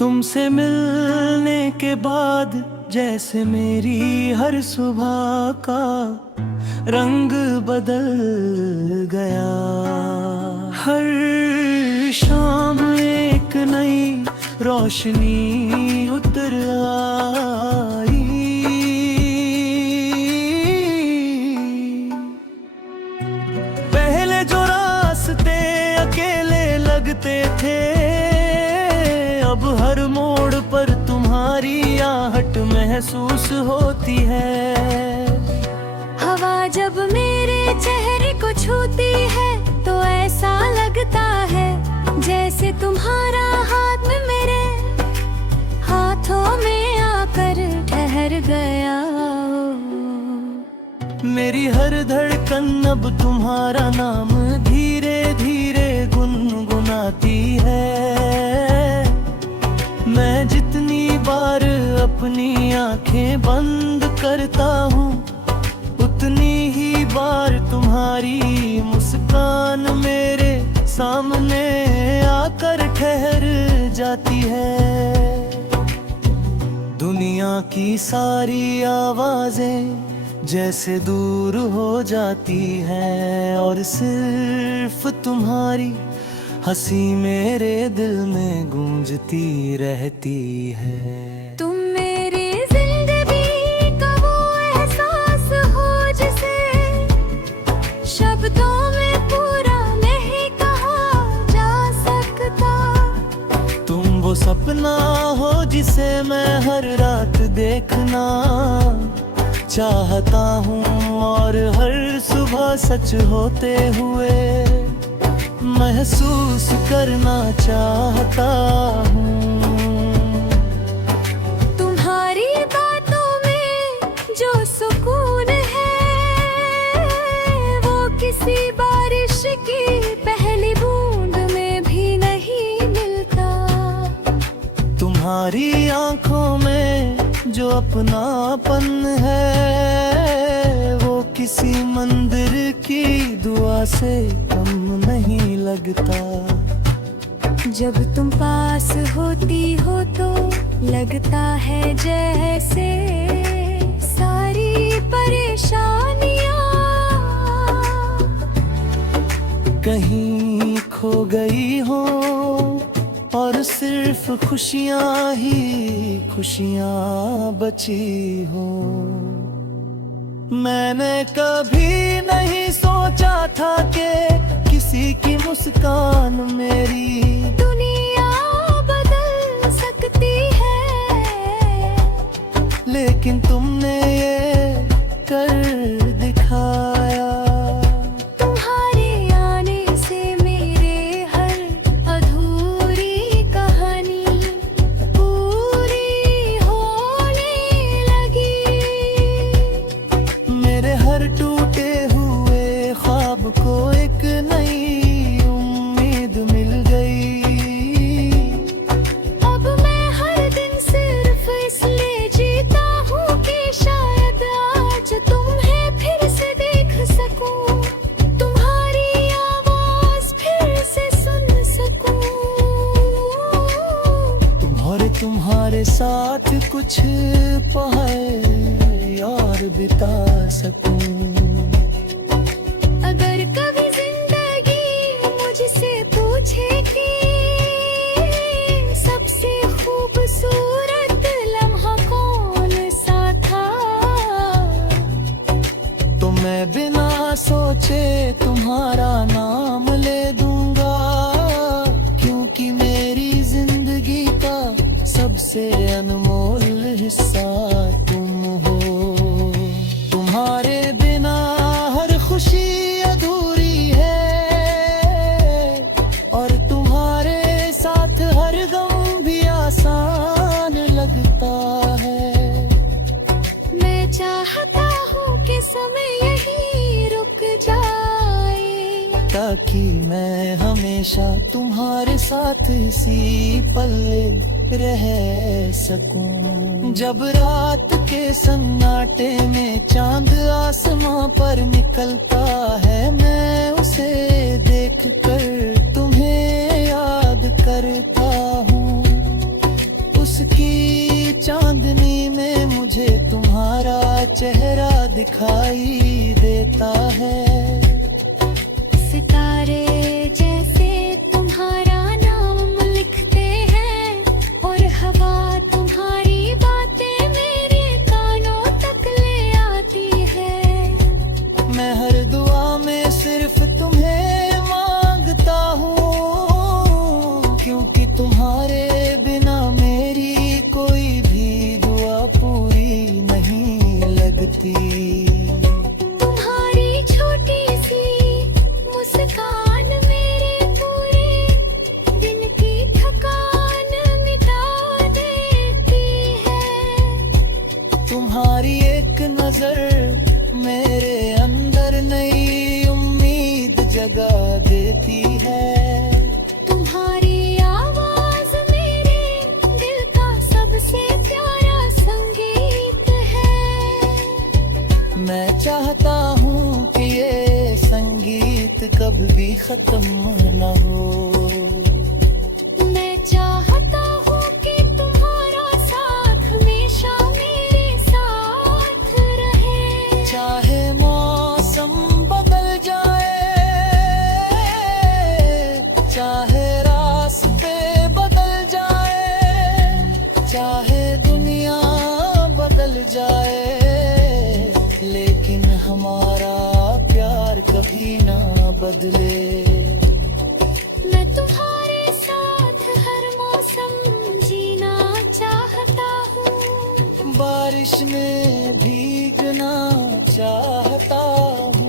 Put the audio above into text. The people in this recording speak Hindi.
तुमसे मिलने के बाद जैसे मेरी हर सुबह का रंग बदल गया। हर शाम एक नई रोशनी उतर आई। पहले जो रास्ते अकेले लगते थे, अब हर मोड़ पर तुम्हारी आहट महसूस होती है। हवा जब मेरे चेहरे को छूती है तो ऐसा लगता है जैसे तुम्हारा हाथ में मेरे हाथों में आकर ठहर गया हो। मेरी हर धड़कन अब तुम्हारा नाम धीरे धीरे गुनगुनाती है। मैं जितनी बार अपनी आंखें बंद करता हूँ, उतनी ही बार तुम्हारी मुस्कान मेरे सामने आकर ठहर जाती है। दुनिया की सारी आवाजें जैसे दूर हो जाती हैं और सिर्फ तुम्हारी हंसी मेरे दिल में गूंजती रहती है। तुम मेरी जिंदगी का वो एहसास हो जिसे शब्दों में पूरा नहीं कहा जा सकता। तुम वो सपना हो जिसे मैं हर रात देखना चाहता हूँ और हर सुबह सच होते हुए महसूस करना चाहता हूँ। तुम्हारी बातों में जो सुकून है वो किसी बारिश की पहली बूंद में भी नहीं मिलता। तुम्हारी आंखों में जो अपनापन है वो किसी मंदिर की दुआ से कम नहीं लगता। जब तुम पास होती हो तो लगता है जैसे सारी परेशानियां कहीं खो गई हो और सिर्फ खुशियां ही खुशियां बची हो। मैंने कभी नहीं सोचा था कि किसी की मुस्कान मेरी दुनिया बदल सकती है, लेकिन तुमने ये कर दिखाया। तुम्हारे आने से मेरे हर अधूरी कहानी पूरी होने लगी। मेरे हर टूटे हुए ख्वाब को एक नई उम्मीद मिल गई। अब मैं हर दिन सिर्फ इसलिए जीता हूँ कि शायद आज तुम्हें फिर से देख सकूं, तुम्हारी आवाज फिर से सुन सकूं और तुम्हारे साथ कुछ पल और बिता सकूं। अगर कभी जिंदगी मुझसे पूछे कि सबसे खूबसूरत लम्हा कौन सा था, तो मैं बिना सोचे तुम्हारा नाम ले दूंगा, क्योंकि मेरी जिंदगी का सबसे अनमोल हिस्सा तुम हो। तुम्हारे बिना हर खुशी अधूरी है और तुम्हारे साथ हर गम भी आसान लगता है। मैं चाहता हूँ कि समय यहीं रुक जाए ताकि मैं हमेशा तुम्हारे साथ इसी पल रह सकूं। जब रात के सन्नाटे में चांद आसमां पर निकलता है, मैं उसे देख कर तुम्हें याद करता हूँ। उसकी चांदनी में मुझे तुम्हारा चेहरा दिखाई देता है। सितारे जैसे तुम्हारा नाम लिखते हैं और हवा तुम्हारी बातें मेरे कानों तक ले आती है। मैं हर दुआ में सिर्फ तुम्हें मांगता हूँ, क्योंकि तुम्हारे बिना मेरी कोई भी दुआ पूरी नहीं लगती। तुम्हारी छोटी सी मुस्कान मेरे पूरे दिन की थकान मिटा देती है। तुम्हारी एक नजर मेरे अंदर नई उम्मीद जगा देती है। तुम्हारी आवाज मेरे दिल का सबसे प्यारा संगीत है। मैं चाहता हूँ कि ये संगीत कभी भी खत्म न हो। मैं चाहता हूँ कि तुम्हारा साथ हमेशा मेरे साथ रहे। चाहे मौसम बदल जाए, चाहे रास्ते बदल जाए, चाहे दुनिया बदल जाए, लेकिन हमारा प्यार कभी ना बदले। मैं तुम्हारे साथ हर मौसम जीना चाहता हूँ। बारिश में भीगना चाहता हूँ।